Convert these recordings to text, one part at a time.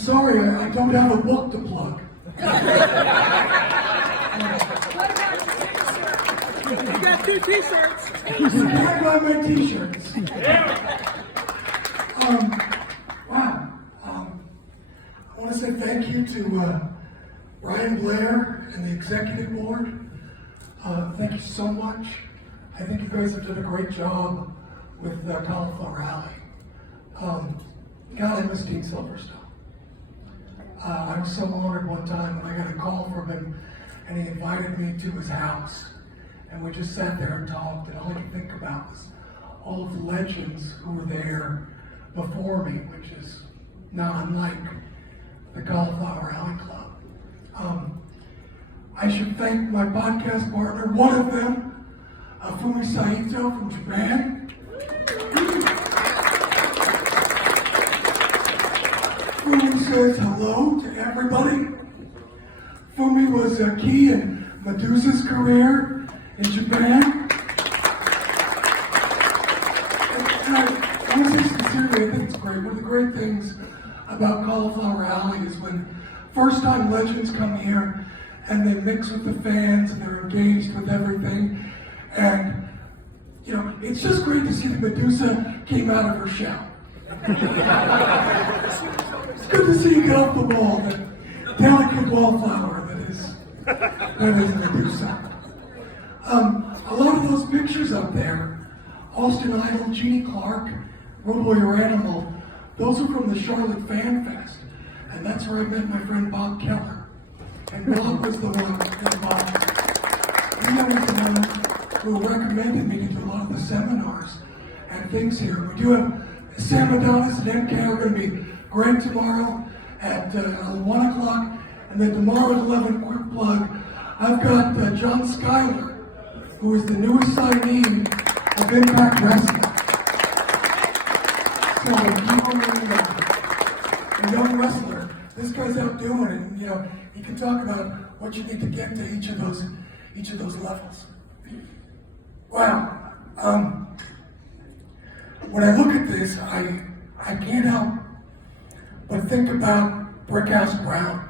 sorry, I don't have a book to plug. You got 2 t-shirts. You can't buy my t-shirts. Wow. I want to say thank you to Brian Blair and the executive board. Thank you so much. I think you guys have done a great job with Cauliflower Alley. God, I miss Dean Silverstone. I was so honored one time when I got a call from him and he invited me to his house. And we just sat there and talked, and all I could think about was all of the legends who were there before me, which is not unlike the Cauliflower Alley Club. I should thank my podcast partner, one of them, Fumi Saito from Japan. Fumi says hello to everybody. Fumi was a key in Medusa's career in Japan. And I want to say sincerely, I think it's great. One of the great things about Cauliflower Alley is when first-time legends come here and they mix with the fans and they're engaged with everything. And, you know, it's just great to see that Medusa came out of her shell. It's good to see you get off the wall, that delicate wallflower that is Medusa. A lot of those pictures up there, Austin Idol, Jeannie Clark, Road Warrior Animal, those are from the Charlotte Fan Fest. And that's where I met my friend Bob Keller. And Bob was the one, he was the one who recommended me to do a lot of the seminars and things here. We do have Sam Adonis and MK are going to be great tomorrow at 1 o'clock. And then tomorrow at 11, quick plug, I've got John Schuyler, who is the newest signee of Impact Wrestling. So if you are a young wrestler, this guy's out doing it, and you know, he can talk about what you need to get to each of those levels. Wow. When I look at this, I can't help but think about Brickhouse Brown.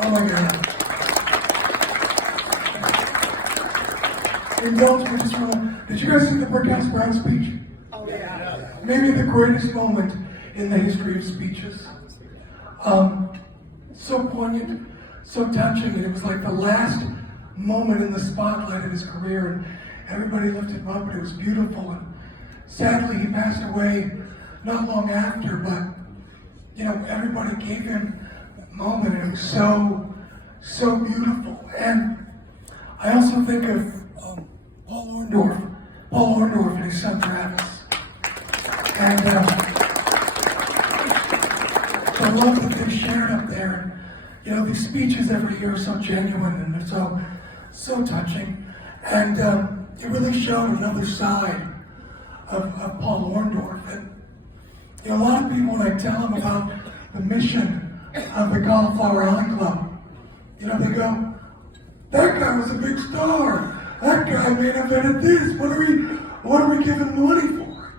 Oh my God. Indulge me just for a moment. Did you guys see the Brickhouse Brown speech? Oh yeah. Maybe the greatest moment in the history of speeches. So poignant, so touching, and it was like the last moment in the spotlight of his career, and everybody lifted him up, and it was beautiful. And sadly, he passed away not long after, but you know, everybody gave him that moment, and it was so beautiful. And I also think of Paul Orndorff and his son Travis. And the love that they shared up there. You know, these speeches every year are so genuine and they're so touching. And it really showed another side of Paul Orndorff. And you know, a lot of people, when I tell them about the mission of the Cauliflower Alley Club, you know, they go, that guy was a big star. That guy may have invented this. What are we giving money for?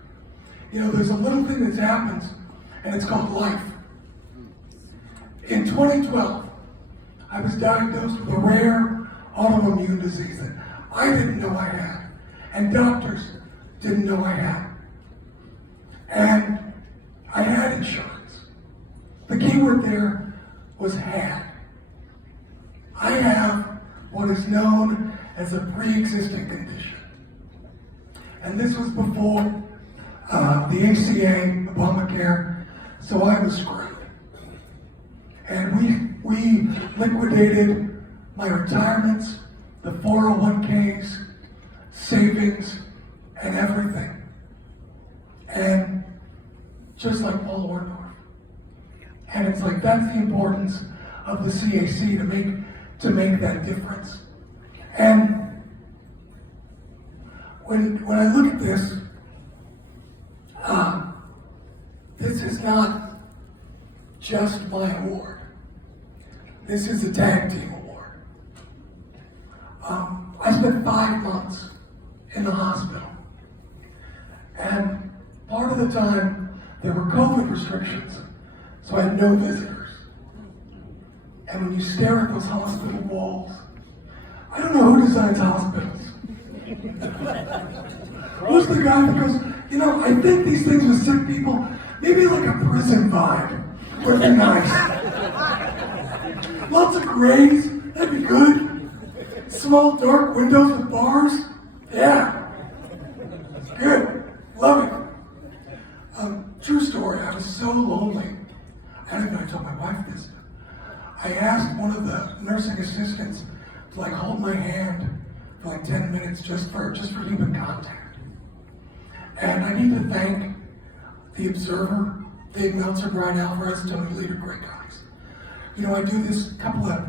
You know, there's a little thing that happens, and it's called life. In 2012, I was diagnosed with a rare autoimmune disease that I didn't know I had, and doctors didn't know I had. And I had insurance. The key word there was had. I have what is known as a pre-existing condition. And this was before the ACA, Obamacare, so I was screwed. And we liquidated my retirements, the 401ks, savings, and everything. And just like Paul Orndorff. And it's like, that's the importance of the CAC to make that difference. And when I look at this, this is not just my award. This is a tag team award. I spent 5 months in the hospital. And part of the time, there were COVID restrictions. so I had no visitors. And when you stare at those hospital walls, I don't know who designs hospitals. Who's the guy who goes, you know, I think these things with sick people, maybe like a prison vibe, where they're nice. Lots of grays, that'd be good. Small dark windows with bars, yeah. Good, love it. True story, I was so lonely. I don't even know if I told my wife this. I asked one of the nursing assistants to like hold my hand for like 10 minutes just for human contact. And I need to thank the Observer, Dave Meltzer, Brian Alvarez, Tony Leader, great guys. You know, I do this couple of,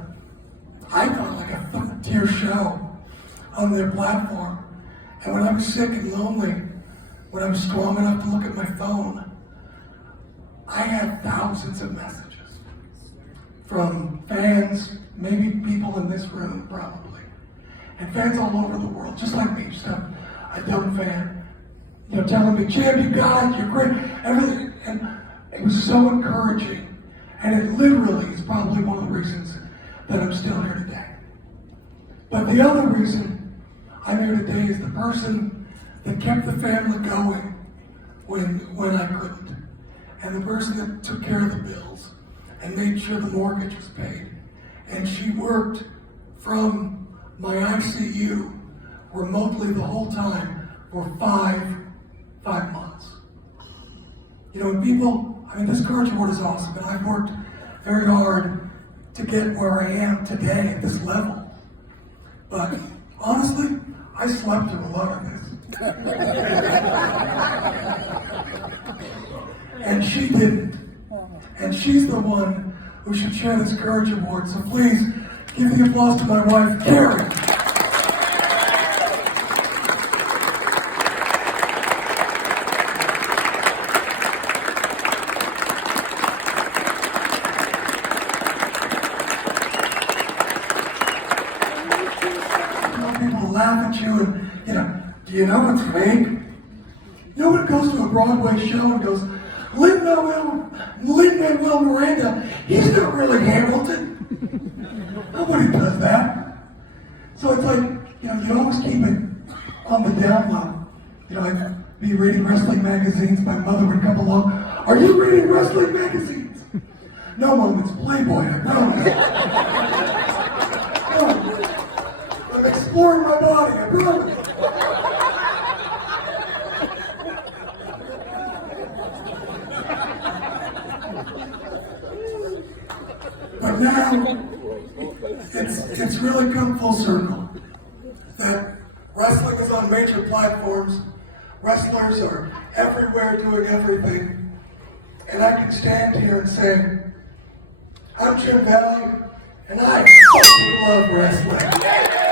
I thought like a third-tier show on their platform. And when I was sick and lonely, when I was strong enough to look at my phone, I had thousands of messages from fans, maybe people in this room probably, and fans all over the world, just like me, just a dumb fan, you know, telling me, Jim, you got it, you're great, everything. And it was so encouraging, and it literally is probably one of the reasons that I'm still here today. But the other reason I'm here today is the person that kept the family going when I couldn't. And the person that took care of the bills and made sure the mortgage was paid. And she worked from my ICU remotely the whole time for five months. You know, and people, I mean, this courage award is awesome, and I've worked very hard to get where I am today at this level. But honestly, I slept through a lot of this. And she didn't. And she's the one who should share this courage award. So please give the applause to my wife, Karen. People laugh at you and, you know, do you know it's fake? You know when it goes to a Broadway show and goes, Lin-Manuel Miranda, he's not really Hamilton. Nobody does that. So it's like, you know, you always keep it on the down low. You know, I'd be reading wrestling magazines, my mother would come along, are you reading wrestling magazines? No, Mom, it's Playboy, I promise. No, I'm exploring my body, I promise. But now, it's really come full circle. That wrestling is on major platforms, wrestlers are everywhere doing everything, and I can stand here and say, I'm Jim Valley, and I fucking love wrestling.